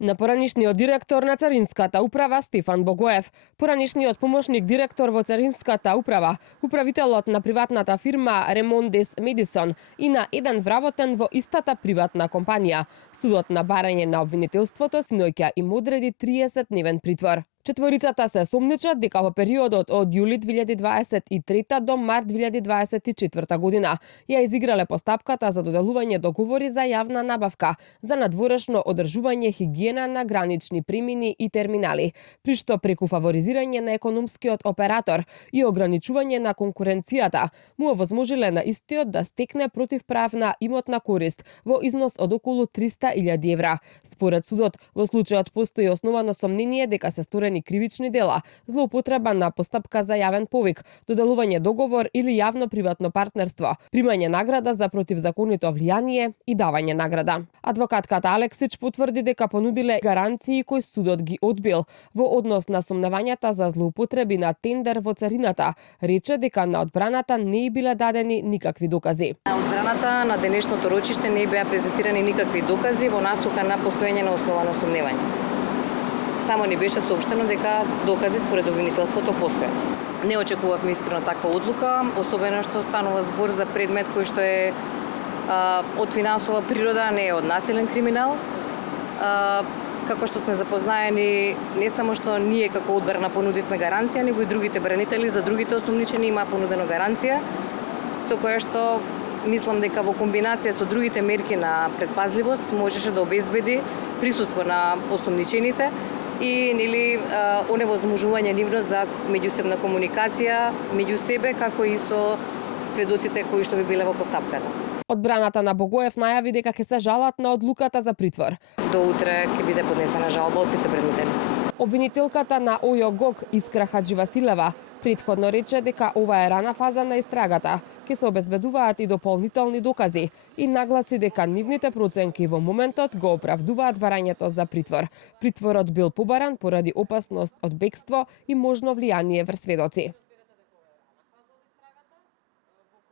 на поранишниот директор на Царинската управа Стефан Богоев, поранишниот помошник директор во Царинската управа, управителот на приватната фирма Ремондис Медисон и на еден вработен во истата приватна компанија. Судот на барање на обвинителството синоќа им одреди 30-дневен притвор. Четворицата се сомничат дека во периодот од јули 2023 до март 2024 година ја изиграле постапката за доделување договори за јавна набавка за надворешно одржување хигиена на гранични премини и терминали, при што преку фаворизирање на економскиот оператор и ограничување на конкуренцијата му овозможиле на истиот да стекне противправна имотна корист во износ од околу 300.000 евра. Според судот, во случајот постои основано сомнение дека се сторени кривични дела, злоупотреба на постапка за јавен повик, доделување договор или јавно-приватно партнерство, примање награда за противзаконито влијание и давање награда. Адвокатката Алексич потврди дека понудиле гаранции кои судот ги одбил во однос на сомневањата за злоупотреби на тендер во царината. Рече дека на одбраната не и биле дадени никакви докази. На одбраната на денешното рочиште не беа презентирани никакви докази во насока на постоење на основано сомневање. Само ни беше соопштено дека докази според обвинителството постојат. Не очекувавме искрено таква одлука, особено што станува збор за предмет кој што е од финансова природа, не е од насилен криминал. Како што сме запознаени, не само што ние како одбрана понудивме гаранција, него и другите бранители за другите осумничени има понудено гаранција, со која што мислам дека во комбинација со другите мерки на предпазливост можеше да обезбеди присуство на осумничените и оневозможување нивно за меѓусебна комуникација меѓу себе, како и со сведоците кои што би биле во постапката. Одбраната на Богоев најави дека ќе се жалат на одлуката за притвор. До утре ќе биде поднесена жалба од сите бранители. Обвинителката на ОЈО-ГОК Искра Хадживасилева претходно рече дека ова е рана фаза на истрагата, ќе се обезбедуваат и дополнителни докази и нагласи дека нивните проценки во моментот го оправдуваат барањето за притвор. Притворот бил побаран поради опасност од бегство и можно влијание врз сведоци.